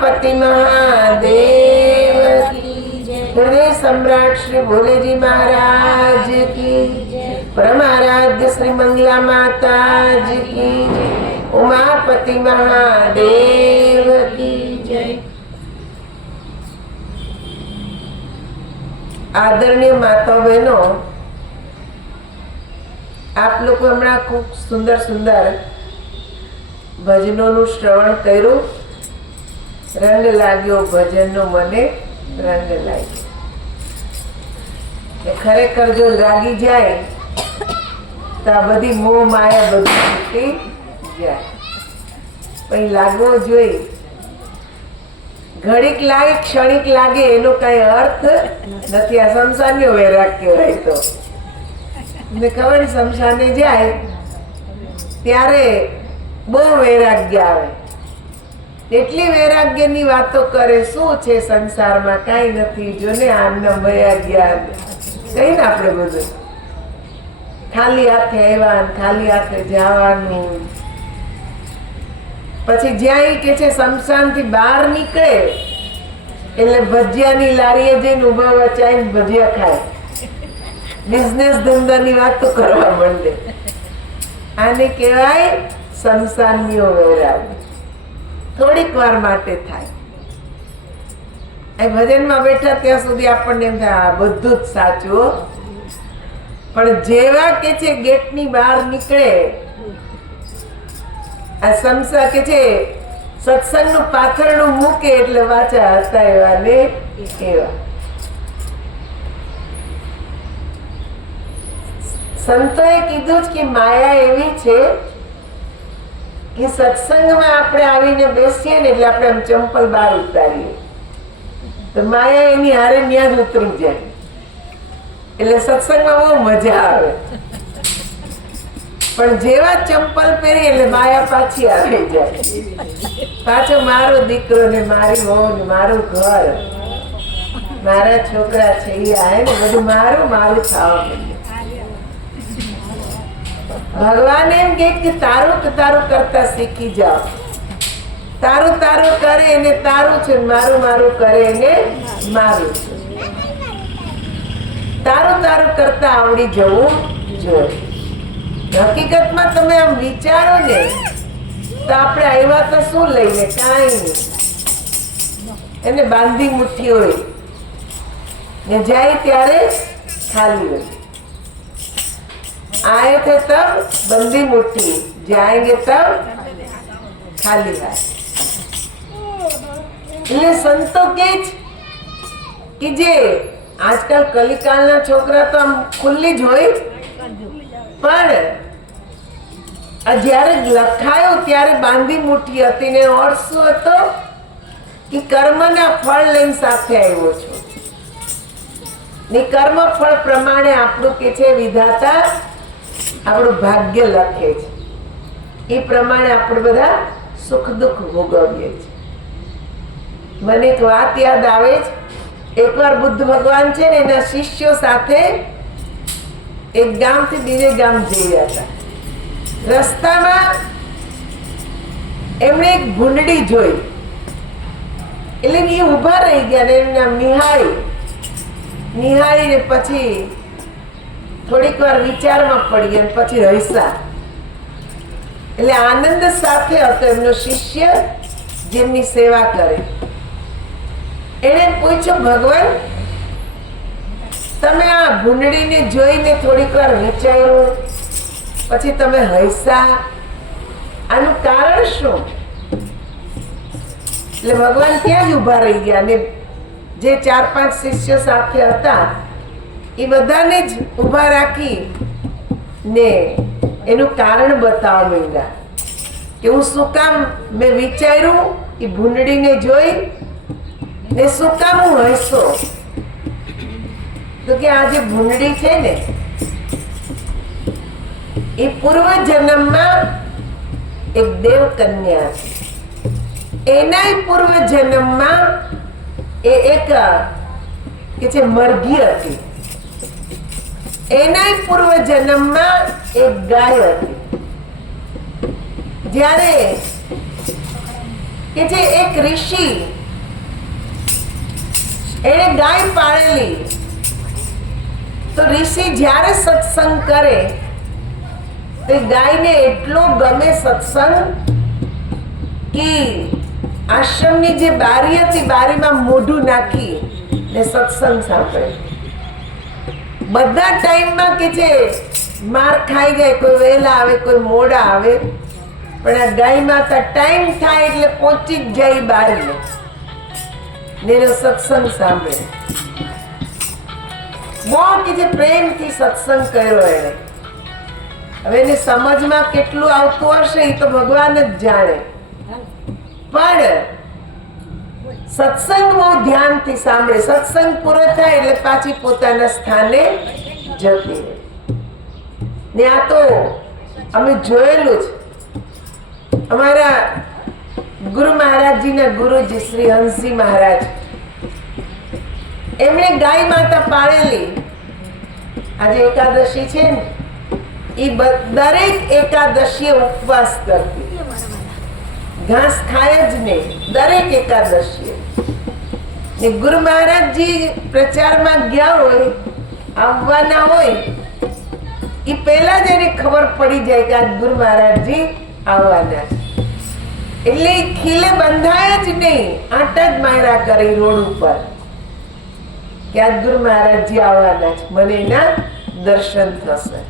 उमापति महादेव की जय। हृदय सम्राट श्री भोलेजी महाराज की, परमाराध्य श्री मंगला माता जी की जय। उमापति महादेव की जय। आदरणीय माता बहनों, आप लोग हमणा खूब सुंदर सुंदर भजनों श्रवण कर्યું। रंग लाग्यो भजनનો મને रंग लाग्यो। खरेखर जो लागी जाए तो आ बधी मोह माया बधी छूटी जाए, पण लागવો જોઈએ। घड़ीक लागे क्षणिक लागे एनो कई अर्थ नहीं। आ शमशानी वैराग कहेवाय। तो ने खबर शमशाने जाए त्यारे बहु वैराग्य आवे। એટલી વૈરાગ્યની વાતો કરે। શું છે સંસારમાં? કાંઈ નથી। જો ને આમના વૈરાગ્ય કઈ ને આપણે બધું ખાલી હાથે આવ્યા, ખાલી હાથે જવાનું। પછી જ્યાં ઈ કે છે શમશાનથી બહાર નીકળે એટલે ભજીયાની લારીએ જઈને ઊભા વચાઈને ભજીયા ખાય, બિઝનેસ ધંધાની વાતો કરવા માંડે। આને કહેવાય શમશાનીઓ વૈરાગ્ય। થોડીક વાર માટે થાય। એ ભજનમાં બેઠા ત્યાં સુધી આપણને એમ થાય આ બધું જ સાચું, પણ જેવા કે છે ગેટની બહાર નીકળે, આ સંસાર કે છે સત્સંગનું પાથરણું મૂકે એટલે વાચા હતા એવા ને એવા। સંતોએ કીધું જ કે માયા એવી છે कि सत्संग में आपणे आवीने बेसीए ने એટલે આપણે આમ ચંપલ બહાર ઉતારીએ તો માયા એની હારે ન્યા જ ઉતરી જાય। એટલે સત્સંગમાં બહુ મજા આવે, પણ જેવા ચંપલ પહેરી એટલે માયા પાછી આવી જાય। પાછો મારો દીકરો ને મારી વહુ ને મારું ઘર, મારા છોકરા છે એ આય ને બધું મારું મારું થવા માંડે। भगवान एम के कि तारू तारू करता सीखी जाओ। तारू तारू करे ने तारू छे, मारू मारू करे ने मारू छे। तारू तारू करता आवड़ी जवुं जोईए। हकीकत में तमे आम विचारो ने तो आपणे आव्या तो शुं लईने? काई नहीं। एने बांधी मुठ्ठी होय ने जाय त्यारे खाली होय। आए थे तब बंदी मुट्ठी, जाएंगे तब खाली हाथ। એટલે સંતો કે કે જે આજકાલ કલિકાલના છોકરા તો આમ ખુલ્લી જ હોય, પણ જ્યારે લખાયો ત્યારે બાંધી મુઠ્ઠી હતી ને અર્થ શું હતો કે કર્મના ફળ લઈને સાથે આવ્યો છો ને કર્મ ફળ પ્રમાણે આપણું કે છે વિધાતા આપણું ભાગ્ય લખે છે, એ પ્રમાણે આપણે બધા સુખ દુઃખ ભોગવીએ છીએ। મને એક વાત યાદ આવે છે। એકવાર બુદ્ધ ભગવાન છે ને એના શિષ્યો સાથે એક ગામથી બીજે ગામ જઈ રહ્યા હતા। રસ્તામાં એમણે એક ભૂંડડી જોઈ એટલે એ ઊભા રહી ગયા ને એમને નિહાળીને પછી થોડીક વાર વિચારમાં પડી ગયા, પછી હૈસા। એટલે આનંદ સાથે હતો એમનો શિષ્ય જેમની સેવા કરે। એણે પૂછ્યું, ભગવાન તમે આ ભૂંડડીને જોઈને થોડીક વાર વિચાર્યું પછી તમે હૈસા, આનું કારણ શું? એટલે ભગવાન ત્યાં જ ઊભા રહી ગયા ને જે 4-5 શિષ્યો સાથે હતા એ બધાને જ ઊભા રાખી ને એનું કારણ બતાવવા માંડ્યા કે હું શું કામ મેં વિચાર્યું એ ભૂંડડીને જોઈ ને શું કામ હું હસતો? તો કે આ જે ભૂંડડી છે ને એ પૂર્વ જન્મમાં એક દેવ કન્યા છે, એના પૂર્વ જન્મમાં એ એક કે છે મરઘી હતી, એના પૂર્વ જન્મમાં એક ગાય હતી। જ્યારે કે જે એક ઋષિ એને ગાય પાળેલી, તો ઋષિ જ્યારે સત્સંગ કરે તે ગાયને એટલો ગમે સત્સંગ કે આશ્રમની જે બારી હતી બારીમાં મોઢું નાખી ને સત્સંગ સાંભળે. બધા ટાઈમમાં કે છે માર ખાઈ જાય, કોઈ વહેલા આવે કોઈ મોડા આવે, પણ આ ગાય માતા ટાઈમ થાય એટલે પહોંચી જ જાય બારીએ ને એનો સત્સંગ સાંભળે. બહુ કે જે પ્રેમથી સત્સંગ કર્યો એને. હવે એની સમજમાં કેટલું આવતું હશે એ તો ભગવાન જ જાણે, પણ સત્સંગ બહુ ધ્યાનથી સાંભળે. સત્સંગ પૂરો થાય એટલે પાછી પોતાના સ્થાને જતી રહે. ને આ તો અમે જોયેલું જ. અમારા ગુરુ મહારાજજીના ગુરુજી શ્રી હંસજી મહારાજ, એમણે ગાય માતા પાળેલી. આજે એકાદશી છે ને, એ દરેક એકાદશીએ ઉપવાસ કરતી, ઘાસ ખાય જ નહીં દરેક એકાદશીએ. ને ગુરુ મહારાજજી પ્રચારમાં ગયા હોય, આવવાના હોય, એ પહેલા જ એને ખબર પડી જાય કે આજ ગુરુ મહારાજજી આવવાના છે. એટલે ખીલે બંધાય જ નહીં, આટા જ માર્યા કરી રોડ ઉપર કે આજ ગુરુ મહારાજજી આવવાના છે, મને એના દર્શન થશે.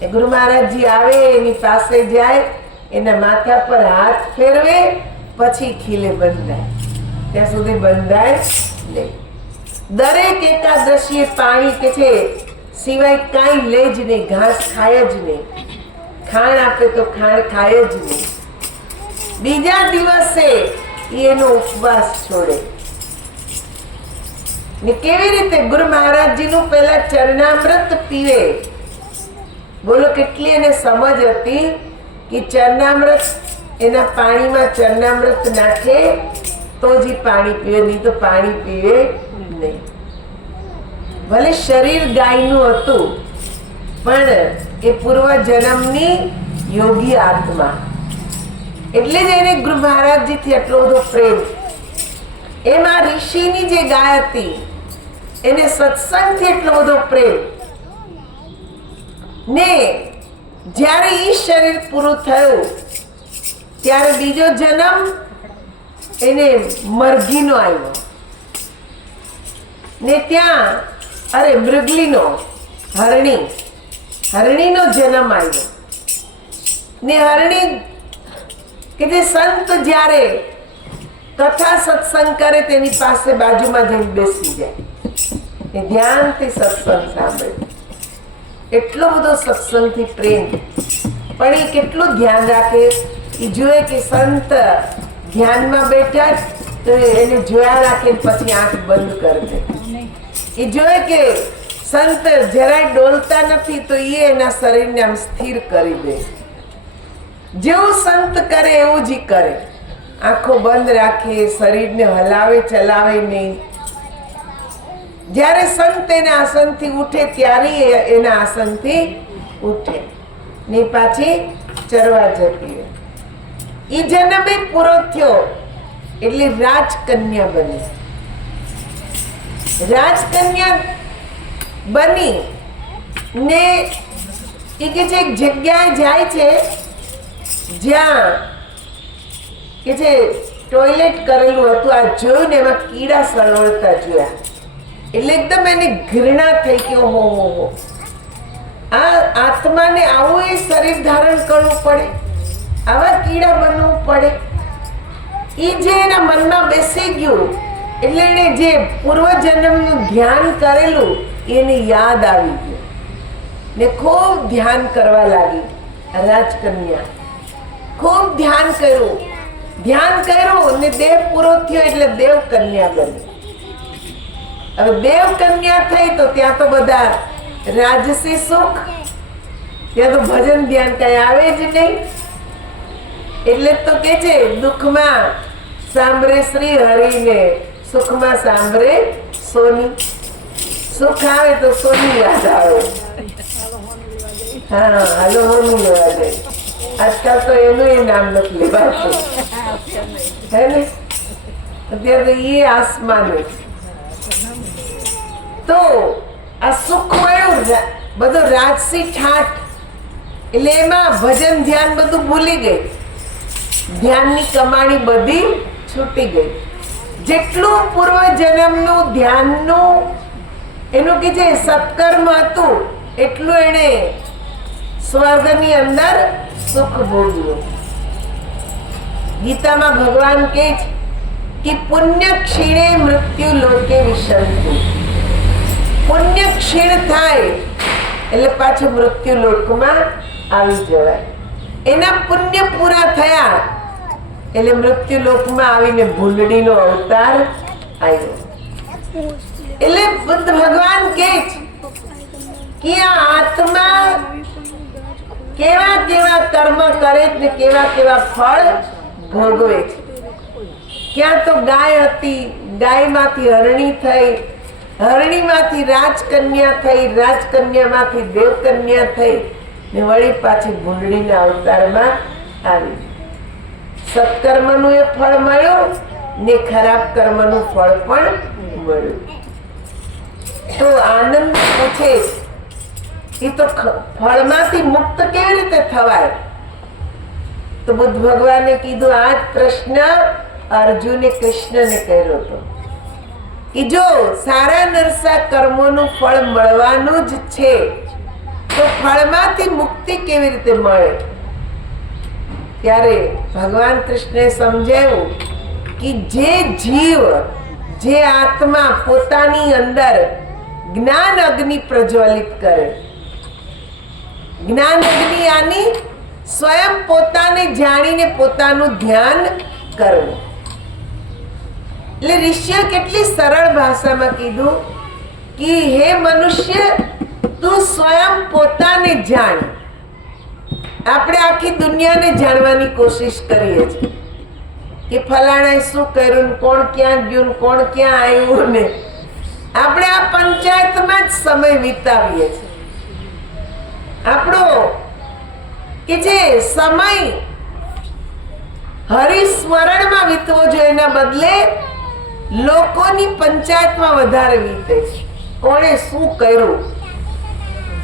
એ ગુરુ મહારાજજી આવે, એની પાસે જાય, એના માથા પર હાથ ફેરવે, પછી ખીલે બંધાય. ત્યાં સુધી બંધાય નહીં. દરેક એકાદશીએ પાણી કે છે સિવાય કાંઈ લે જ નહીં, ઘાસ ખાય જ નહીં. ખાણ આપે તો ખાણ ખાય જ નહીં. બીજા દિવસે એનો ઉપવાસ છોડે. ને કેવી રીતે ગુરુ મહારાજજીનું પહેલા ચરણામૃત પીવે. બોલો કેટલી એને સમજ હતી કે ચરણામૃત, એના પાણીમાં ચરણામૃત નાખે તો જ પાણી પીવે, નહીં તો પાણી પીવે નહીં. ભલે શરીર ગાયનું હતું, પણ એ પૂર્વ જન્મની યોગી આત્મા. એટલે જ એને ગુરુ મહારાજજીથી એટલો બધો પ્રેમ. એમાં ઋષિની જે ગાય હતી એને સત્સંગથી એટલો બધો પ્રેમ. ને જ્યારે ઈ શરીર પૂરું થયું ત્યારે બીજો જન્મ એને મરઘીનો આવ્યો. ને ત્યાં મૃગલીનો, હરણીનો જન્મ આવ્યો. ને હરણી કે જે સંત જ્યારે કથા સત્સંગ કરે તેની પાસે બાજુમાં જઈને બેસી જાય, એ ધ્યાનથી સત્સંગ સાંભળે. એટલો બધો સત્સંગથી પ્રેમ. પણ એ કેટલું ધ્યાન રાખે, એ જુએ કે સંત ધ્યાનમાં બેઠા તો એને જોયા રાખે, પછી આંખ બંધ કરી દે. એ જોયે કે સંત જરાય ડોલતા નથી તો એ એના શરીરને આમ સ્થિર કરી દે. જેવું સંત કરે એવું જ કરે. આંખો બંધ રાખે, શરીરને હલાવે ચલાવે નહીં. જ્યારે સંત એના આસનથી ઉઠે ત્યારે એના આસનથી ઉઠે ને પાછી ચરવા જતી રહે. એ જન્મે પૂરો થયો એટલે રાજકન્યા બની. રાજકન્યા બની ને એ કે છે એક જગ્યાએ જાય છે જ્યાં કે છે ટોયલેટ કરેલું હતું. આ જોયું ને એમાં કીડા સળવળતા જોયા એટલે એકદમ એની ઘૃણા થઈ કે ઓહો, આ આત્માને આવું એ શરીર ધારણ કરવું પડે, આવા કીડા બનવું પડે. એ જે એના મનમાં બેસી ગયું એટલે એને જે પૂર્વજન્મનું ધ્યાન કરેલું એને યાદ આવી ગયું ને ખૂબ ધ્યાન કરવા લાગી. રાજકન્યા ખૂબ ધ્યાન કર્યું ને દેહ પૂરો થયો એટલે દેવકન્યા બની. હવે દેવકન્યા થઈ તો ત્યાં તો બધા રાજસી સુખ, ત્યાં તો ભજન ધ્યાન કઈ આવે જ નહીં. એટલે તો કે છે દુઃખમાં સાંભળે શ્રી હરિને, સુખમાં સાંભળે સોની. સુખ આવે તો સોની યાદ આવે. હા, હાલો હોનું લેવા જાય. આજકાલ તો એનું એ નામ નથી લેવાતું, હે ને? અત્યારે તો એ આસમાન છે. તો આ સુખ મળ્યું, બધો રાજસી ઠાઠ, એટલે એમાં ભજન ધ્યાન બધું ભૂલી ગઈ, ધ્યાનની કમાણી બધી છૂટી ગઈ. જેટલું પૂર્વ જન્મનું ધ્યાનનું એનું કે જે સત્કર્મ હતું એટલું એને સ્વર્ગની અંદર સુખ ભોગવ્યું. ગીતામાં ભગવાન કહે છે કે પુણ્ય ક્ષીણે મૃત્યુ લોકે વિશંતિ. પુણ્ય ક્ષીણ થાય એટલે પાછું મૃત્યુ લોકમાં આવી જવાય. એના પુણ્ય પૂરા થયા એટલે મૃત્યુ લોકમાં આવીને ભૂલડીનો અવતાર આવ્યો. એટલે બુદ્ધ ભગવાન કહે છે કે આ આત્મા કેવા કેવા કર્મ કરે છે ને કેવા કેવા ફળ ભોગવે છે. ક્યાં તો ગાય હતી, ગાયમાંથી હરણી થઈ, હરણીમાંથી રાજકન્યા થઈ, રાજકન્યામાંથી દેવકન્યા થઈ ને વળી પાછી ભૂંડળીના અવતારમાં આવી. સત્કર્મનું એ ફળ મળ્યું ને ખરાબ કર્મનું ફળ પણ મળ્યું. તો આનંદ પૂછે એ તો ફળમાંથી મુક્ત કેવી રીતે થવાય? તો બુદ્ધ ભગવાને કીધું, આ જ પ્રશ્ન અર્જુને કૃષ્ણને કર્યો હતો કે જો સારા નરસા કર્મોનું ફળ મળવાનું જ છે તો ફળમાંથી મુક્તિ કેવી રીતે મળે? ત્યારે ભગવાન કૃષ્ણે સમજાવ્યું કે જે જીવ, જે આત્મા પોતાની અંદર જ્ઞાન અગ્નિ પ્રજ્વલિત કરે, જ્ઞાન અગ્નિ આની સ્વયં પોતાને જાણીને પોતાનું ધ્યાન કરવું. એટલે ઋષિએ કેટલી સરળ ભાષામાં કીધું કે હે મનુષ્ય, તું સ્વયં પોતાને જાણ. આપણે આખી દુનિયાને જાણવાની કોશિશ કરીએ છીએ કે ફલાણાએ શું કર્યું, કોણ ક્યાં ગયું, કોણ ક્યાં આવ્યું ને આપણે આ પંચાયતમાં જ સમય વિતાવીએ છીએ. આપણો કે જે સમય હરિસ્મરણમાં વીતવો જોઈએ એના બદલે લોકોની પંચાયતમાં વધારે વીતે છે. કોણે શું કર્યું,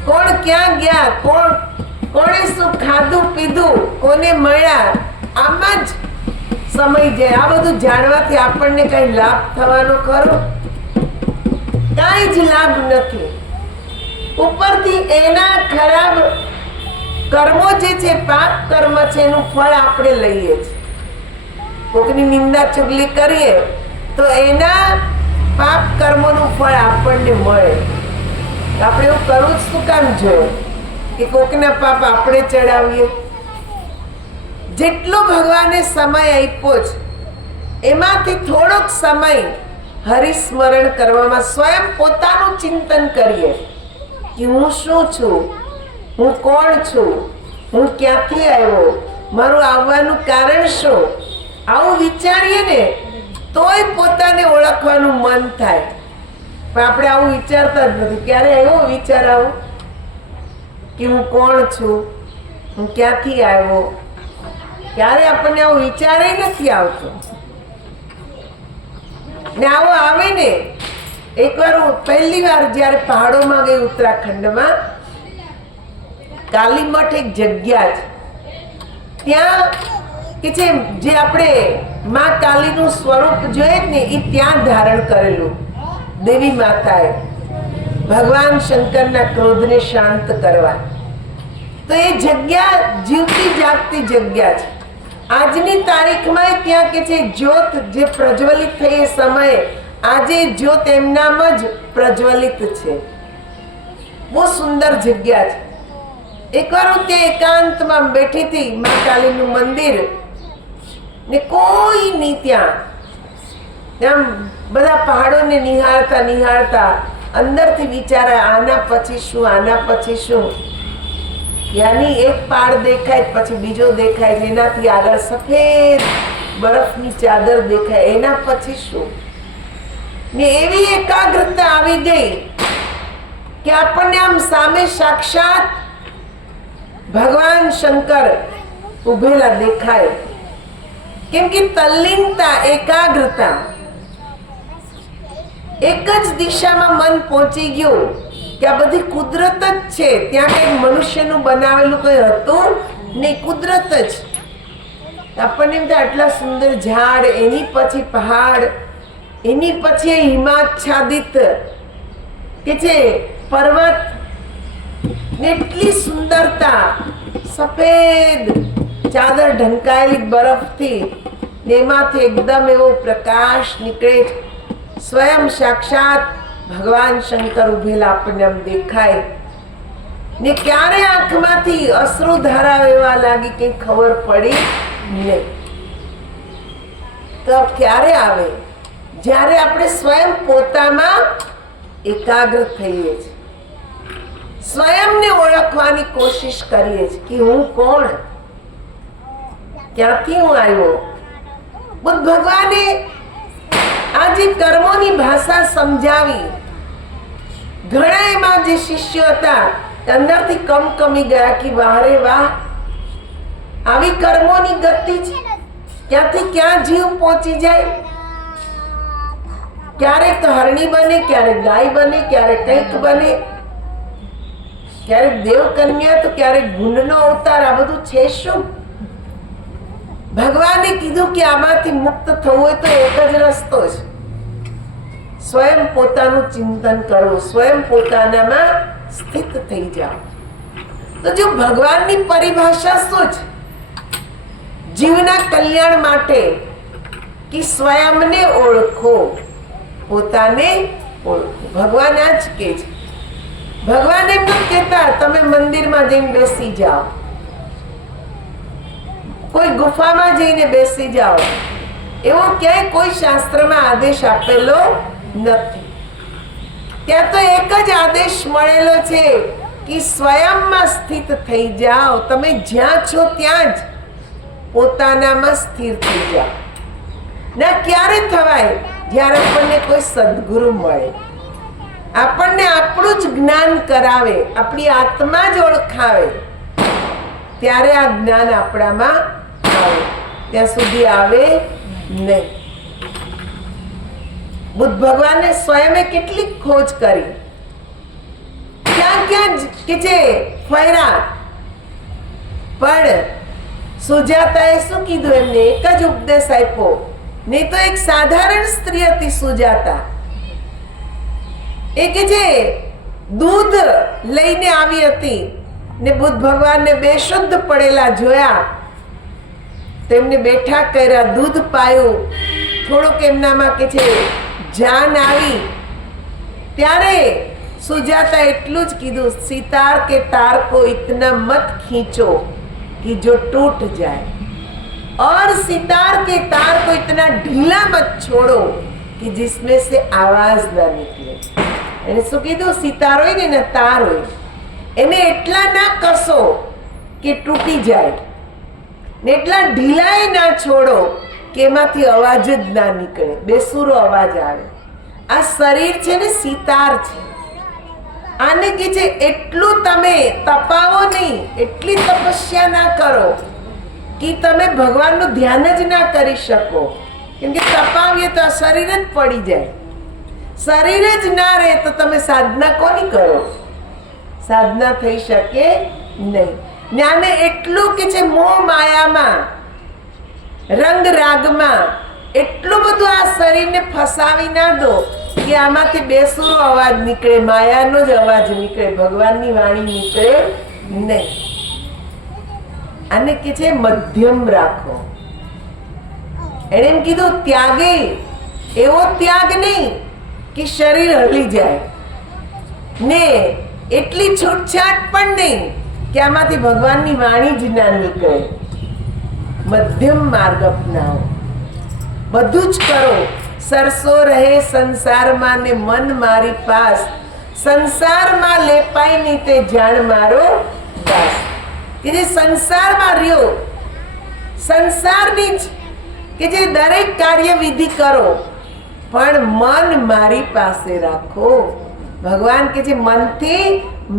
કોણ ક્યાં ગયા, કોણે શું ખાધું પીધું, કોને મળ્યા, આમાં જ સમય જાય. આ બધું જાણવાથી આપણને કઈ લાભ થવાનો ખરો? કઈ જ લાભ નથી. ઉપરથી એના ખરાબ કર્મો જે છે, પાપ કર્મ છે, એનું ફળ આપણે લઈએ છીએ. કોકની નિંદા ચુગલી કરીએ તો એના પાપ કર્મોનું ફળ આપણને મળે. આપણે એવું કરવું જ શું કામ જોઈએ કે કોકના પાપ આપણે ચડાવીએ? જેટલો ભગવાને સમય આપ્યો છે એમાંથી થોડોક સમય હરિસ્મરણ કરવામાં સ્વયં પોતાનું ચિંતન કરીએ કે હું શું છું, હું કોણ છું, હું ક્યાંથી આવ્યો, મારું આવવાનું કારણ શું, આવું વિચારીએ ને તોય પોતાને ઓળખવાનું મન થાય. પણ આપણે આવું વિચારતા જ નથી. ક્યારે એવો વિચાર આવો કે હું કોણ છું, હું ક્યાંથી આવ્યો? ક્યારે આપણને આવો વિચાર નથી આવતો. ને આવો આવે ને, એકવાર હું પહેલી વાર જયારે પહાડોમાં ગઈ ઉત્તરાખંડમાં, કાલીમઠ એક જગ્યા છે, ત્યાં કે છે જે આપણે માં કાલીનું સ્વરૂપ જોઈએ ને એ ત્યાં ધારણ કરેલું દેવી માતાએ ભગવાન શંકરના ક્રોધને શાંત કરવા. તો એ જગ્યા જીવતી જાગતી જગ્યા છે. આજની તારીખમાં ત્યાં કે છે જ્યોત જે પ્રજ્વલિત થઈ એ સમયે આજે જ્યોત એમનામ જ પ્રજ્વલિત છે. બહુ સુંદર જગ્યા છે. એકવાર હું ત્યાં એકાંતમાં બેઠી હતી, મા કાલીનું મંદિર ને કોઈ નહીં ત્યાં. ત્યાં બધા પહાડોને નિહાળતા અંદરથી વિચારા આના પછી શું, આના પછી શું. યાની એક પહાડ દેખાય પછી બીજો દેખાય, એનાથી આગળ સફેદ બરફની ચાદર દેખાય, એના પછી શું. ને એવી એકાગ્રતા આવી ગઈ કે આપણને આમ સામે સાક્ષાત ભગવાન શંકર ઉભેલા દેખાય. કેમ કે તલ્લીનતા, એકાગ્રતા, એક જ દિશામાં મન પહોંચી ગયું કે આ બધી કુદરત જ છે. ત્યાં કઈ મનુષ્યનું બનાવેલું કઈ હતું નહીં, કુદરત જ. આપણને એમ થાય આટલા સુંદર ઝાડ, એની પછી પહાડ, એની પછી હિમાચ્છાદિત કે છે પર્વત, ને એટલી સુંદરતા, સફેદ ચાદર ઢંકાયેલી બરફથી, ને એમાંથી એકદમ એવો પ્રકાશ નીકળે. સ્વયં સાક્ષાત ભગવાન શંકર ઉભેલા આપણને આમ દેખાય. ને ક્યારે આંખમાંથી અશ્રુ ધારા એવા લાગી, કઈ ખબર પડી નહીં. તો ક્યારે આવે? જ્યારે આપણે સ્વયં પોતામાં એકાગ્ર થઈએ છીએ, સ્વયંને ઓળખવાની કોશિશ કરીએ છીએ કે હું કોણ, ક્યાંથી હું આવ્યો. બુદ્ધ ભગવાને આ જે કર્મોની ભાષા સમજાવી, ઘણા એમાં જે શિષ્યો હતા અંદરથી કમકમી ગયા કે વારે વાહ, આવી કર્મોની ગતિ છે. ક્યાંથી ક્યાં જીવ પહોંચી જાય. ક્યારેક તો હરણી બને, ક્યારેક ગાય બને, ક્યારેક કંઈક બને, ક્યારેક દેવ કન્યા, તો ક્યારેક ભૂંડનો અવતાર. આ બધું છે શું? ભગવાને કીધું કે આમાંથી મુક્ત થવું હોય તો એક જ રસ્તો છે, સ્વયં પોતાનું ચિંતન કરો, સ્વયં પોતાનામાં સ્થિત થઈ જાઓ. તો જો ભગવાનની પરિભાષા શું છે જીવના કલ્યાણ માટે, કે સ્વયંને ઓળખો, પોતાને ઓળખો. ભગવાન આ જ કે છે. ભગવાન એમ નથી કહેતા તમે મંદિરમાં જઈને બેસી જાઓ, કોઈ ગુફામાં જઈને બેસી જાઓ. એવો ક્યાંય કોઈ શાસ્ત્રમાં આદેશ આપેલો નથી. ત્યાં તો એક જ આદેશ મળેલો છે કે સ્વયંમાં સ્થિત થઈ જાઓ. તમે જ્યાં છો ત્યાં જ પોતાનામાં સ્થિર થઈ જાઓ. ના ક્યારે થવાય? જ્યારે આપણને કોઈ સદગુરુ મળે, આપણને આપણું જ જ્ઞાન કરાવે, આપણી આત્મા જ ઓળખાવે, ત્યારે આ જ્ઞાન આપણામાં આવે. ત્યાં સુધી આવે નહીં. બુદ્ધ ભગવાને સ્વયં કેટલી ખોજ કરી, ક્યાં ક્યાં કે છે ફર્યા, પણ સુજાતાએ શું કીધું એમને? એક જ ઉપદેશ આપ્યો. નહીં તો એક સાધારણ સ્ત્રી હતી સુજાતા, એ કે છે દૂધ લઈને આવી હતી, ને બુદ્ધ ભગવાનને બેશુદ્ધ પડેલા જોયા, તેમને બેઠા કર્યા, દૂધ પાયું, થોડુંક એમનામાં કે છે જાન આવી. ત્યારે સુજાતા એટલું જ કીધું, સિતાર કે તાર કો ઇतना મત ખીંચો कि जो टूट जाए, और सितार के तार को इतना ढीला मत छोड़ो कि जिसमें से आवाज ना निकले. એને શું કીધું? સિતાર હોય ને તાર હોય, એને એટલા ના કસો કે તૂટી જાય, ને એટલા ઢીલાય ના છોડો કે એમાંથી અવાજ જ ના નીકળે, બેસુરો અવાજ આવે. આ શરીર છે ને સિતાર છે. આને કે છે એટલું તમે તપાવો નહીં, એટલી તપસ્યા ના કરો કે તમે ભગવાનનું ધ્યાન જ ના કરી શકો. કેમ કે તપાવીએ તો આ શરીર જ પડી જાય. શરીર જ ના રહે તો તમે સાધના કોની કરો? સાધના થઈ શકે નહીં. જ્ઞાને એટલું કે છે મોહ માયામાં, રંગ રાગમાં એટલું બધું આ શરીરને ફસાવી ના દો કે આમાંથી બેસુરો અવાજ નીકળે, માયાનો જ અવાજ નીકળે, ભગવાનની વાણી નીકળે નહીં. આને કે છે મધ્યમ રાખો. એને એમ કીધું ત્યાગે, એવો ત્યાગ નહીં કે શરીર હલી જાય, ને એટલી છૂટછાટ પણ નહીં કે આમાંથી ભગવાનની વાણી જ ના નીકળે. મધ્યમ માર્ગ અપનાવો, બધું જ કરો. સરસો રહે સંસારમાં ને મન મારી પાસ, સંસારમાં લેપાય નહીં તે જાણ મારો દાસ. કે જે સંસારમાં રહ્યો, સંસારની જ કે જે દરેક કાર્ય વિધિ કરો, પણ મન મારી પાસે રાખો. ભગવાન કે છે મનથી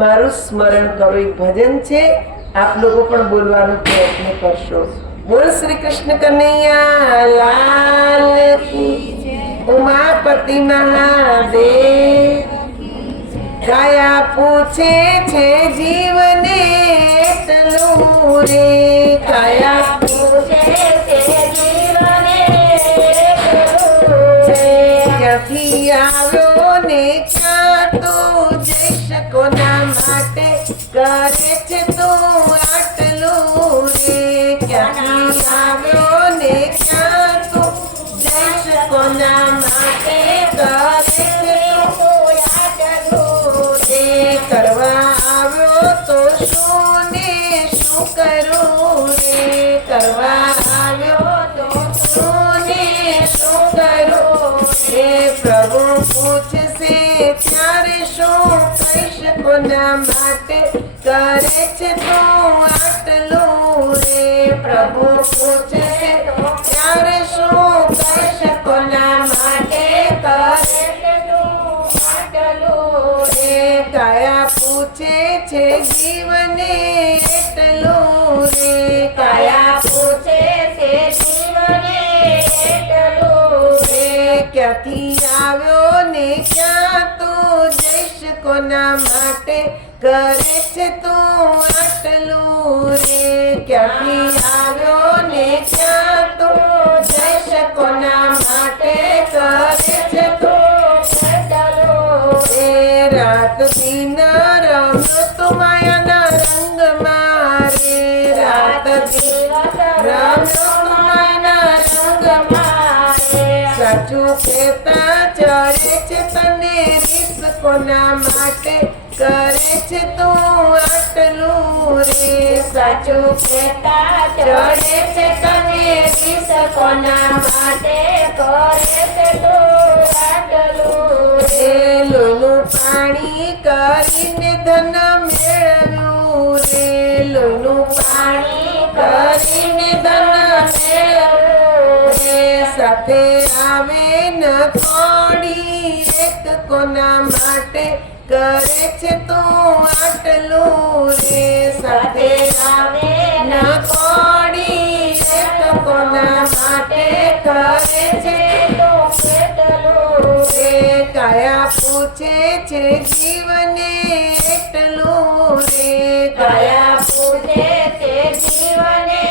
મારું સ્મરણ કરો. એક ભજન છે, આપ લોકો પણ બોલવાનો પ્રયત્ન કરશો. બોલ શ્રી કૃષ્ણ કનૈયા લાલ કી, ઉમાપતિ મહાદેવ. કાયા પૂછે છે જીવને એટલું રે, કાયા પૂછે છે જીવને ક્યાંથી આવ્યો ને ક્યાં તું જઈશ, કોના માટે કરે છે તું આટલું રે. ક્યાંથી આવ્યો ને ક્યાં તું જઈશ, કોના માટે કરે છે તું આટલું રે. કરવા આવ્યો તો શું ને શું કરું રે, કરવા આવ્યો તો શું ને શું કરું રે. પ્રભુ પૂછશે ત્યારે શું કહીશ, કોના માટે કરે છે તું આટલું રે. પ્રભુ પૂછશે ત્યારે શું કહીશ, કોના માટે કરે છે તું આટલું રે. કાયા પૂછે છે જીવને એટલું રે, કાયા પૂછે છે જીવને એટલું રે. ક્યાંથી આવ્યો ને ક્યાં તું જઈશ, કોના માટે કરે છે તું આટલું રે. ક્યાંથી આવ્યો ને ક્યાં તું જઈશ, કોના માટે કરે છે તું આટલું રે. રાત દિન રમ્યો તું માયાના રંગમાં રે, રાત દિન રમ્યો તું માયાના રંગમાં રે. સાચું કહેતા ચડે છે તને રીસ, કોના માટે કરે છે તું આટલું રે. સાચું કહેતા ચડે છે તને રીસ, કોના માટે કરે છે તું આટલું રે. લોહીનું પાણી કરીને ધન મેળવ્યું રે, લોહીનું પાણી કરીને ધન મેળવ્યું રે. સાથે આવે ન કોડી એક, કોના માટે કરે છે તું આટલું રે. સાથે આવે ન કોડી એક, કોના માટે કરે છે તું કેટલું રે. કાયા પૂછે છે જીવને એટલું રે, કાયા પૂછે છે જીવને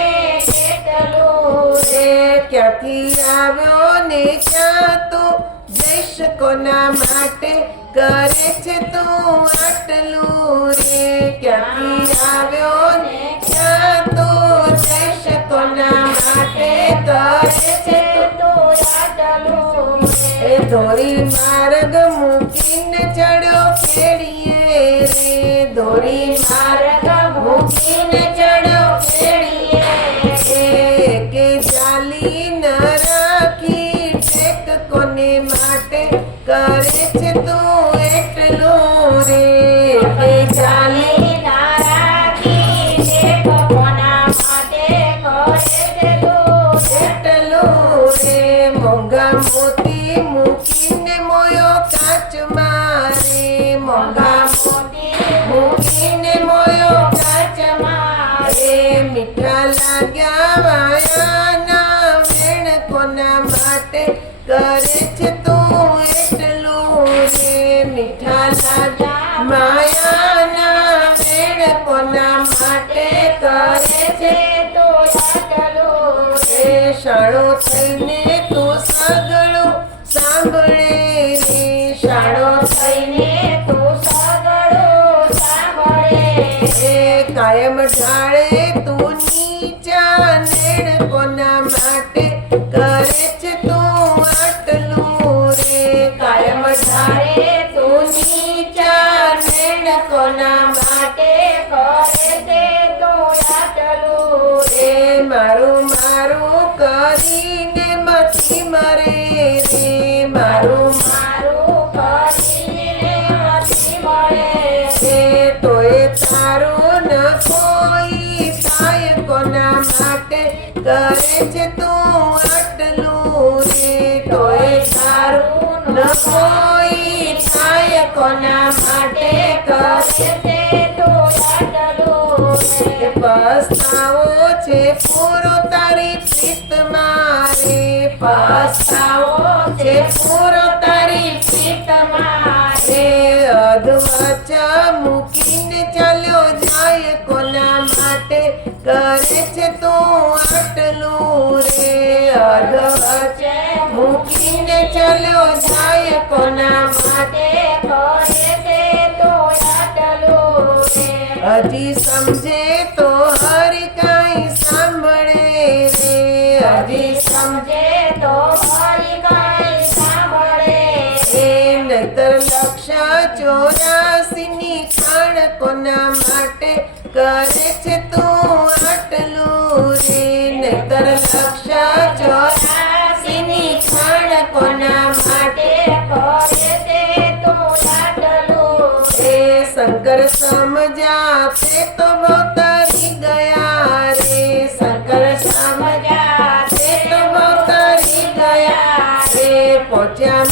કેટલું રે. ક્યાંથી આવ્યો ને ક્યાં તું જઈશ, કોના માટે કરે છે તું આટલું રે. ક્યાંથી આવ્યો ને ક્યાં તું જઈશ, કોના માટે કરે છે તું આટલું એ. ધોરી માર્ગ મૂકીને ચડ્યો કેડીએ રે, ધોરી માર્ગ મૂકીને ચડ્યો કેડીએ. કે જાલી ન રાખી ટેક, કોને માટે કરે છે તું એટલું રે. કે જાલી ના રાખી ટેક, કોના માટે કરે છે તું એટલું રે. મોંઘા મોતી મૂકીને મોયો કાચ મારે, મોંઘા મોતી મૂકીને મોયો કાચ મારે. મીઠા લાગ્યા વાયાના વેણ, કોના માટે કરે છે તું એટલું રે. મીઠા લાગ્યા માયાના વેણ, કોના માટે કરે છે તું આટલું રે. શાળો થઈને તું સગળું સાંભળે રે, શાળો થઈને તું સગળું સાંભળે રે. કાયમ ઢાળે તું નીચા નેણ, કોના માટે કરે છે તું આટલું રે. કાયમ ઢાળે તું નીચા નેણ, કોના માટે કરે છે તું આટલું રે. મારું મારું કરીને મથી મરે રે, મારું મારું કરીને નથી મળે રે. તોય તારું ન કોઈ થાય, કોના માટે કરે છે તું આટલું રે. તોય તારું ન કોઈ થાય, કોના માટે કરે છે તું આટલું રે. પસ્તાવો છે પૂરો તારી પ્રીતમાં રે પસ્તાવો છે પૂરો તારી પ્રીતમાં રે અધવચ મૂકીને ચાલ્યો જાય કોના માટે કરે છે તું આટલું રે અધવચ મૂકીને ચાલ્યો જાય કોના માટે કરે છે તો આટલું રે હજી સમજે તો હરી કાંઈ સાંભળે રે હજી સમજે તો ફરી કઈ સાંભળે એ નહીતર લક્ષ 84 ની ખાણ કોના માટે કરે છે તું આટલું રે નહીતર લક્ષ 84 ની ખાણ કોના માટે કરે છે તો આટલું રે શંકર સમજાતે તો બહુ તરી ગયા રે શંકર સમજાતે તો બહુ તરી ગયા રે પહોંચ્યા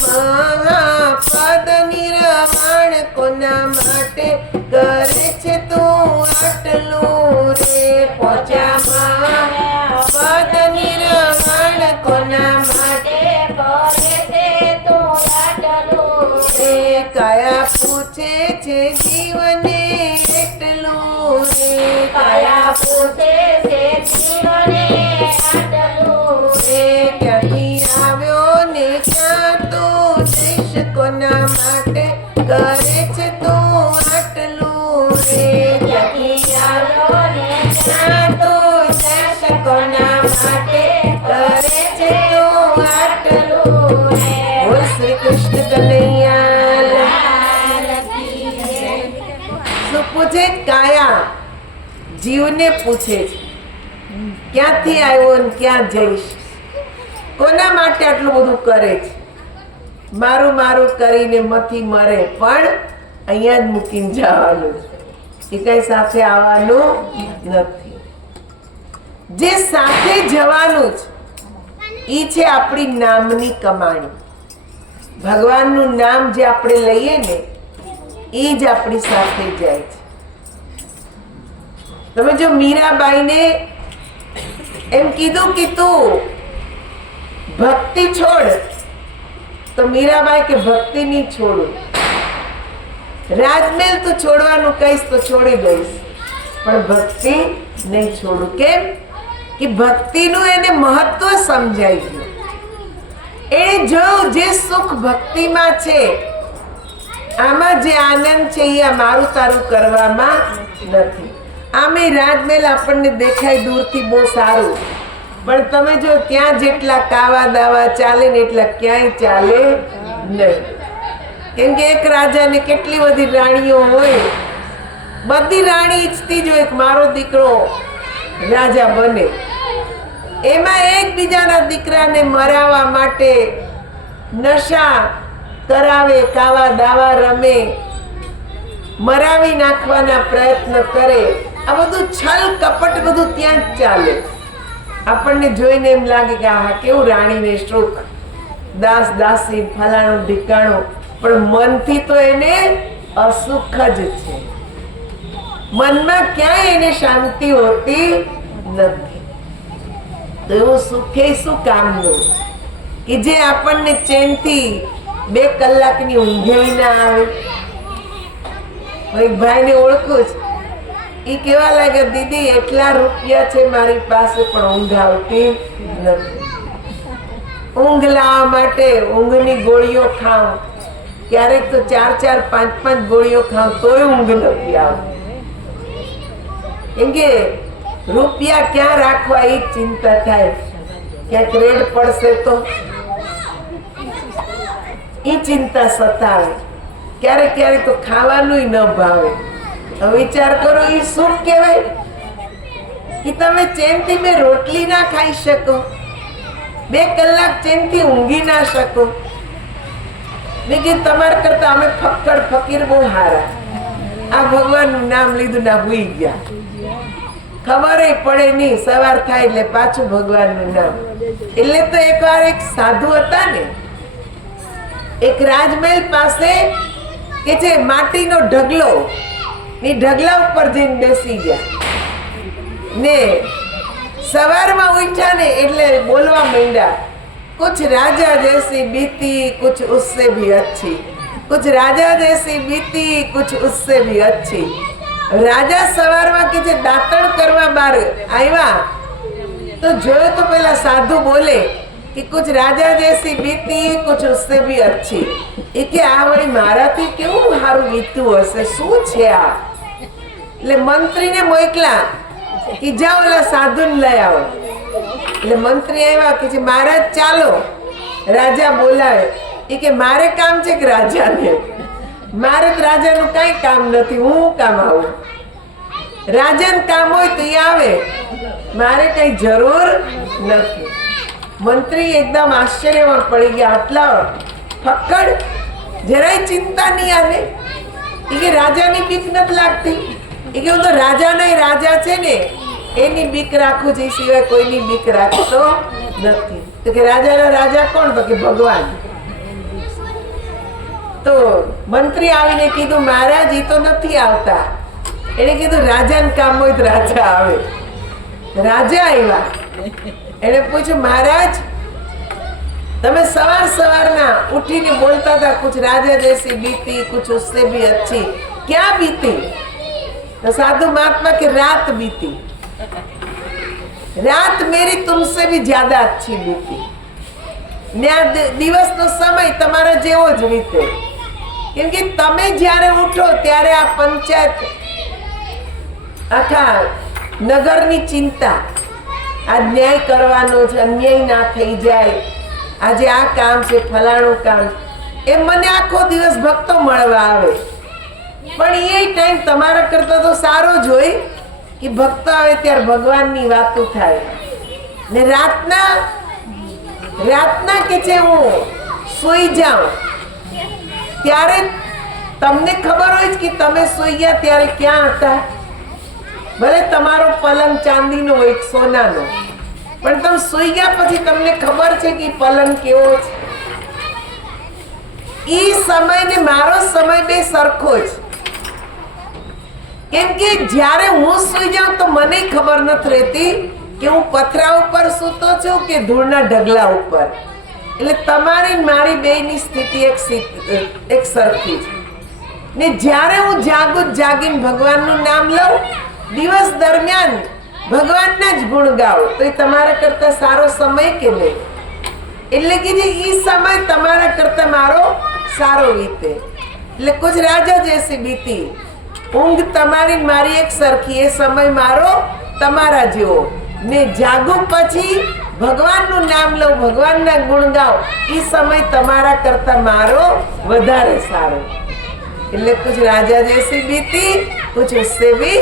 મહાપદ નિર્વાણ કોના માટે કરે છે તું આટલું રે પહોંચ્યા મહાપદ નિર્વાણ કોના માટે કરે છે તો આટલું રે કયા પૂછે છે જીવને એટલું રે કયા પૂછે છે જીવને આટલું રે ક્યાંથી આવ્યો ને ક્યાં તું જઈશ કોના માટે કરે છે તું આટલું રે ક્યાંથી આવ્યો ને ક્યાં તું જઈશ કોના માટે કરે છે તું આટલું રે બોલ શ્રી કૃષ્ણ કનૈયા લાલ. શું પૂછે કાયા જીવને પૂછે છે ક્યાંથી આવ્યો ને ક્યાં જઈશ કોના માટે આટલું બધું કરે છે મારું મારું કરીને મથી મરે પણ અહીંયા જ મૂકીને જવાનું છે એ કઈ સાથે આવવાનું નથી જે સાથે જવાનું છે એ છે આપણી નામની કમાણી ભગવાનનું નામ જે આપણે લઈએ ને એ જ આપણી સાથે જાય છે તમે જો મીરાબાઈને એમ કીધું કે તું ભક્તિ છોડ તો મીરાબાઈ કે ભક્તિ નહીં છોડું રાજમહેલ તું છોડવાનું કહીશ તો છોડી દઈશ પણ ભક્તિ નહીં છોડું કેમ કે ભક્તિનું એને મહત્વ સમજાઈ ગયું એને જોયું જે સુખ ભક્તિમાં છે આમાં જે આનંદ છે એ આ મારું તારું કરવામાં નથી આમે રાજમહેલ આપણને દેખાય દૂરથી બહુ સારું પણ તમે જો ત્યાં જેટલા કાવા દાવા ચાલે ને એટલા ક્યાંય ચાલે નહીં કેમ કે એક રાજાને કેટલી બધી રાણીઓ હોય બધી રાણી ઈચ્છતી જ હોય કે મારો દીકરો રાજા બને એમાં એકબીજાના દીકરાને મરાવવા માટે નશા કરાવે કાવા દાવા રમે મરાવી નાખવાના પ્રયત્ન કરે આ બધું છલ કપટ બધું ત્યાં જ ચાલે આપણને જોઈને એમ લાગે કે આ કેવું રાણીને સુખ દાસ દાસી ફલાણું ઢીકાણું પણ મનથી તો એને અસુખ જ છે મનમાં ક્યાંય એને શાંતિ હોતી નથી તો એવું સુખે શું કામનું કે જે આપણને ચેનથી 2 કલાકની ઊંઘે ના આવે એક ભાઈને ઓળખું છું ઈ કેવા લાગે દીદી એટલા રૂપિયા છે મારી પાસે પણ ઊંઘ આવતી નથી ઊંઘ લાવવા માટે ઊંઘની ગોળીઓ ખાવ ક્યારેક તો 4-4 5-5 ગોળીઓ ખાવ તોય ઊંઘ નથી આવતી કેમ કે રૂપિયા ક્યાં રાખવા એ ચિંતા થાય ક્યાંક રેડ પડશે તો એ ચિંતા સતાવે ક્યારેક ક્યારેક તો ખાવાનું ન ભાવે વિચાર કરો એ સુખ કહેવાય કે તમે ચેનથી બે રોટલી ના ખાઈ શકો 2 કલાક ચેનથી ઊંઘી ના શકો લેકિન તમારા કરતા અમે ફક્કડ ફકીર બહુ હારા આ ભગવાનનું નામ લીધું ના ભૂઈ ગયા ખબર પડે નહીં સવાર થાય એટલે પાછું ભગવાનનું નામ એટલે તો એકવાર એક સાધુ હતા ને એક રાજમહેલ પાસે કે જે માટીનો ઢગલો એ ઢગલા ઉપર જઈને બેસી ગયા ને સવારમાં ઉઠ્યા ને એટલે બોલવા માંડ્યા, कुछ राजा जैसी बीती कुछ उससे भी अच्छी, कुछ राजा जैसी बीती कुछ उससे भी अच्छी। રાજા સવારમાં કે જે દાંતણ કરવા બહાર આવ્યા તો જોયો તો પેલા સાધુ બોલે કે કુછ રાજા જૈસી બીતી કુછ ઉસસે ભી અચ્છી। એ કે આ વળી મારાથી કેવું સારું વીતું હશે, શું છે આ? એટલે મંત્રીને મોકલા કે જાઓ ઓલા સાધુને લઈ આવો। એટલે મંત્રી આવ્યા કે મહારાજ ચાલો। રાજા બોલાવે એ કે મારે કામ છે કે રાજાને? મારે તો રાજાનું કઈ કામ નથી, હું કામ આવું? રાજાનું કામ હોય તો એ આવે, મારે કઈ જરૂર નથી। મંત્રી એકદમ આશ્ચર્યમાં પડી ગયા, આટલા ફક્કડ, જરાય ચિંતા નહીં આને? એ કે રાજાની બીક નથી લાગતી? એ કે હું તો રાજા નહીં, રાજા છે ને એની બીક રાખું છું, સિવાય કોઈની બીક રાખતો નથી। તો કે રાજાના રાજા કોણ? તો કે ભગવાન। તો મંત્રી આવીને કીધું મહારાજ એ તો નથી આવતા। એને કીધું રાજાનું કામ હોય તો રાજા આવે। રાજા આવ્યા, એને પૂછ્યું મહારાજ તમે સવાર સવારના ઉઠીને બોલતા હતા કુછ રાજા જૈસી बीती कुछ उससे भी अच्छी, क्या बीती? तो साधु महात्मा की रात बीती, रात मेरी तुमसे भी ज्यादा अच्छी बीती। દિવસનો સમય તમારા જેવો જ વીતે, કેમ કે તમે જ્યારે ઉઠો ત્યારે આ પંચાયત આખા નગરની ચિંતા, આ ન્યાય કરવાનો છે, અન્યાય ના થઈ જાય, આજે આ કામ છે, ફલાણું કામ, એ મને આખો દિવસ ભક્તો મળવા આવે, પણ એ ટાઈમ તમારા કરતા તો સારો જ હોય કે ભક્તો આવે ત્યારે ભગવાનની વાતો થાય। ને રાતના કે છે હું સૂઈ જાઉં ત્યારે તમને ખબર હોય કે તમે સૂઈ ગયા ત્યારે ક્યાં હતા? ભલે તમારો પલંગ ચાંદીનો હોય, સોનાનો, પણ તમે સૂઈ ગયા પછી તમને ખબર છે કે પલંગ કેવો છે? ઈ સમય ને મારો સમય બે સરખો જ, કેમ કે જ્યારે હું સૂઈ જાઉં તો મને ખબર નથી રહેતી કે હું પથરા ઉપર સૂતો છું કે ધૂળના ઢગલા ઉપર। એટલે તમારી મારી બેયની સ્થિતિ એક સરખી છે। ને જ્યારે હું જાગીને ભગવાનનું નામ લઉં, દિવસ દરમિયાન ભગવાનના જ ગુણ ગાઓ, તો એ તમારા કરતા સારો સમય કે નહીં? એટલે કે જે ઈ સમય તમારા કરતા મારો સારો વીતે। એટલે કુછ રાજા જૈસી બીતી, ઊંઘ તમારી મારી એક સરખી, એ સમય મારો તમારા જેવો। ને જાગું પછી ભગવાનનું નામ લઉં, ભગવાનના ગુણ ગાઓ, એ સમય તમારા કરતા મારો વધારે સારો। એટલે કુછ રાજા જૈસી બીતી કુછ ઉસસે ભી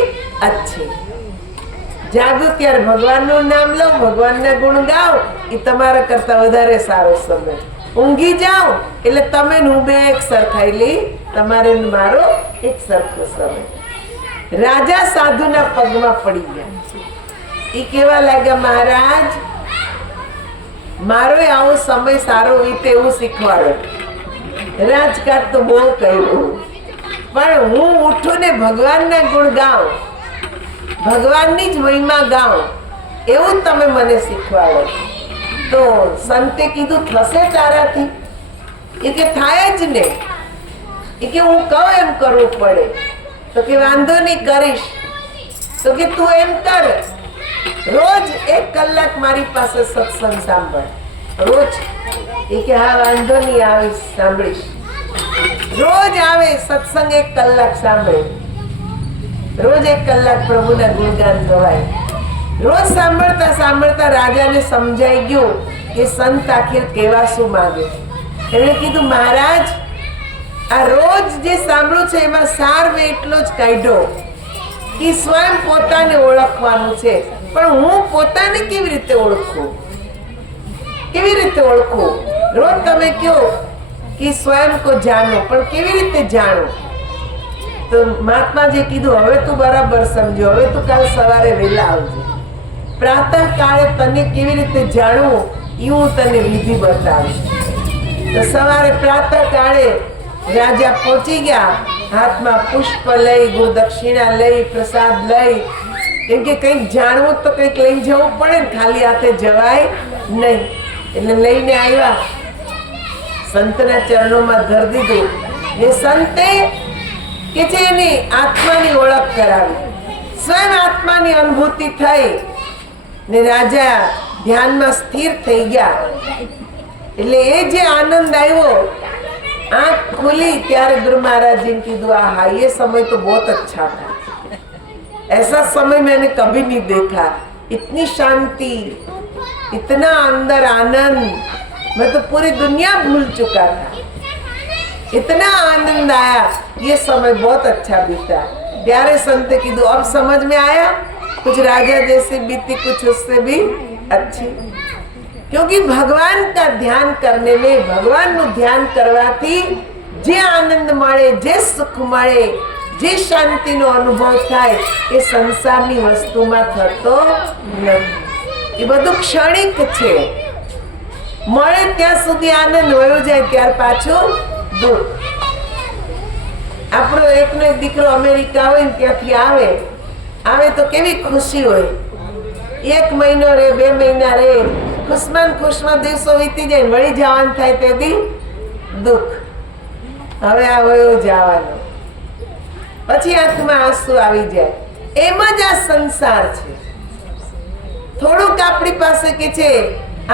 अच्छी। જાગું ત્યારે ભગવાનનું નામ લઉં, ભગવાનના ગુણ ગાઓ, એ તમારા કરતા વધારે સારો સમય। ઊંઘી જાઓ એટલે તમે હું બે એક સરખાયેલી, તમારે મારો એક સરખો સમય। રાજા સાધુના પગમાં પડી ગયા, એ કેવા લાગ્યા મહારાજ મારો આવો સમય સારો વીતે એવું શીખવાડો। રાજકાજ તો બહુ કર્યું, પણ હું ઉઠું ને ભગવાનના ગુણ ગાઉં, ભગવાનની જ મહિમા ગાઉં, એવું તમે મને શીખવાડો। તો સંતે કીધું થશે તારાથી? એ કે થાય જ ને। એ કે હું કહું એમ કરવું પડે। તો કે વાંધો નહીં કરીશ। તો કે તું એમ કર, રોજ 1 કલાક મારી પાસે સત્સંગ સાંભળ, રોજ। એ કે હા વાંધો નહીં, આવીશ, સાંભળીશ। રોજ આવે સત્સંગ, 1 કલાક સાંભળે, રોજ 1 કલાક પ્રભુના ગુણગાન ગવાય। રોજ સાંભળતા સાંભળતા રાજાને સમજાઈ ગયું કે સંત આખિર કેવા શું માંગે છે। એમણે કીધું મહારાજ આ રોજ જે સાંભળ્યું છે એમાં સાર મેં એટલો જ કાઢ્યો કે સ્વયં પોતાને ઓળખવાનું છે, પણ હું પોતાને કેવી રીતે ઓળખું? કેવી રીતે ઓળખું? રોજ તમે કહો કે સ્વયં કો જાણો, પણ કેવી રીતે જાણો? તો મહાત્માજી કીધું હવે તું બરાબર સમજો, હવે તું કાલ સવારે વહેલા આવજે, પ્રાતઃ કાળે તને કેવી રીતે જાણવું એ હું તને વિધિ બતાવીશ। તો સવારે પ્રાતઃ કાળે રાજા પહોંચી ગયા, હાથમાં પુષ્પ લઈ, ગુરદક્ષિણા લઈ, પ્રસાદ લઈ, કેમ કે કંઈક જાણવું તો કંઈક લઈને જવું પડે ને, ખાલી હાથે જવાય નહીં. એટલે લઈને આવ્યા, સંતના ચરણોમાં ધરી દીધું. એ સંતે કે છે એની આત્માની ઓળખ કરાવી, સ્વયં આત્માની અનુભૂતિ થઈ ને રાજા ધ્યાનમાં સ્થિર થઈ ગયા. એટલે એ જે આનંદ આવ્યો, आँख खुली त्यारे गुरु महाराज जी ने कीधु आहा ये समय तो बहुत अच्छा था, ऐसा समय मैंने कभी नहीं देखा, इतनी शांति, इतना अंदर आनंद, मैं तो पूरी दुनिया भूल चुका था, इतना आनंद आया, ये समय बहुत अच्छा बीता. प्यारे संत कीधु अब समझ में आया, कुछ राजा जैसे बीती कुछ उससे भी अच्छी. क्योंकि भगवान का ध्यान करने में, भगवान नु ध्यान करवाथी जे आनंद मळे, जे सुख मळे, जे शांति नो अनुभव थाय ए संसारनी वस्तुमां थतो नथी. ए बधुं क्षणिक छे, मळे त्यां सुधी आनंद वयो जाय त्यार पाछो दुख. આપણો એકનો એક દીકરો અમેરિકા હોય ને ત્યાંથી આવે તો કેવી ખુશી હોય, 1 મહિનો રે 2 મહિના રે, ખુશમાં દિવસો વીતી જાય, વળી જવાનું થાય તેથી દુઃખ. હવે આ વયો જવાનો, પછી આંખમાં આંસુ આવી જાય. એમ જ આ સંસાર છે. થોડુંક આપણી પાસે કે છે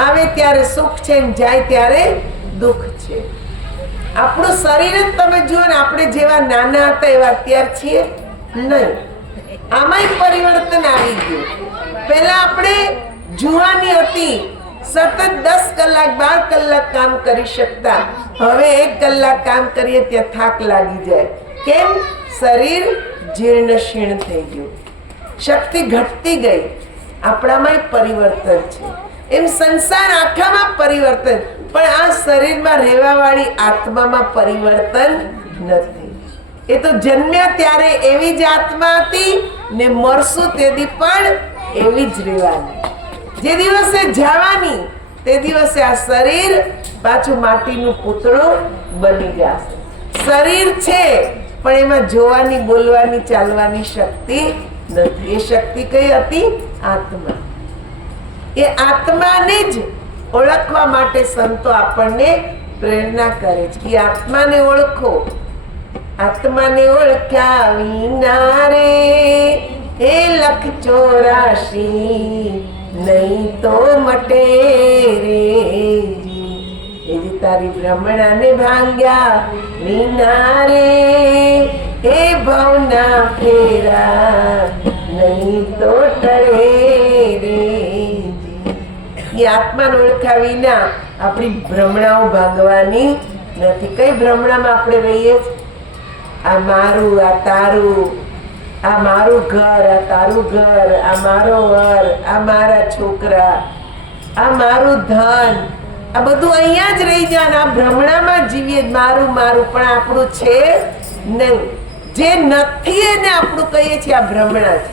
આવે ત્યારે સુખ છે ને જાય ત્યારે દુઃખ છે. આપણું શરીર જ તમે જુઓ ને, આપણે જેવા નાના હતા એવા અત્યાર છીએ નહીં. આમાંય પરિવર્તન આવી ગયું. પહેલા આપણે જુવાની હતી, સતત 10 કલાક 12 કલાક કામ કરી શકતા, હવે 1 કલાક કામ કરીએ ત્યાં થાક લાગી જાય. કેમ? શરીર જીર્ણ શીર્ણ થઈ ગયું, શક્તિ ઘટતી ગઈ. આપણામાં પરિવર્તન છે. એમ સંસાર આખામાં પરિવર્તન, પણ આ શરીરમાં રહેવાવાળી આત્મામાં પરિવર્તન નથી. એ તો જન્મ્યા ત્યારે એવી જ આત્મા હતી ને મરશું તેથી પણ એવી જ રહેવાની. જે દિવસે જવાની તે દિવસે આ શરીર પાછું માટીનું પૂતળું બની જશે. શરીર છે પણ એમાં જોવાની, બોલવાની, ચાલવાની શક્તિ નથી. એ શક્તિ કઈ હતી? આત્મા. એ આત્માને જ ઓળખવા માટે સંતો આપણને પ્રેરણા કરે છે કે આત્માને ઓળખો. આત્માને ઓળખ્યા વિના રે એ 184 નહીં તો મટે રે. એ જે તારી ભ્રમણાને ભાંગ્યા વિના રે એ ભવના ફેરા નહીં તો ટળે રે. એ આત્માને ઓળખ્યા વિના આપણી ભ્રમણાઓ ભાંગવાની નથી. કઈ ભ્રમણામાં આપણે રહીએ? આ મારું, આ તારું, આ મારું ઘર, આ તારું ઘર, આ મારો વર, આ મારા છોકરા, આ મારું ધન, આ બધું અહીંયા જ રહી જાય. આ ભ્રમણામાં જીવીએ, મારું મારું, પણ આપણું છે નહીં. જે નથી એને આપણું કહીએ છીએ આ ભ્રમણા છે.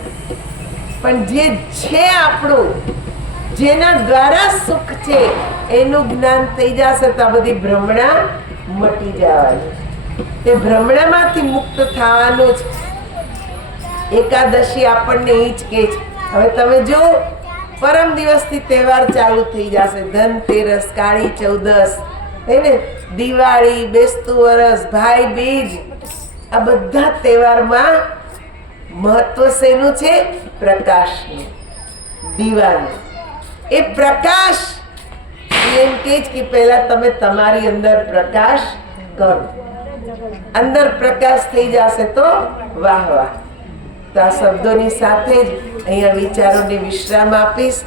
પણ જે છે આપણું, જેના દ્વારા સુખ છે, એનું જ્ઞાન થઈ જશે તો આ બધી ભ્રમણા મટી જવાની. તે ભ્રમણામાંથી મુક્ત થવાનું જ. એકાદશી આપણને એ જ કહે છે. હવે તમે જો પરમ દિવસથી તહેવાર ચાલુ થઈ જશે, ધનતેરસ, કાળી ચૌદસ, હે ને, દિવાળી, બેસતું વરસ, ભાઈ બીજ, આ બધા તહેવારમાં મહત્વ શેનું છે? પ્રકાશનું, દીવાનું. એ પ્રકાશ એમ કે છે કે પહેલા તમે તમારી અંદર પ્રકાશ કરો. અંદર પ્રકાશ થઈ જશે તો વાહ વાહ. તો આ શબ્દોની સાથે જ અહીંયા વિચારોને વિશ્રામ આપીશ.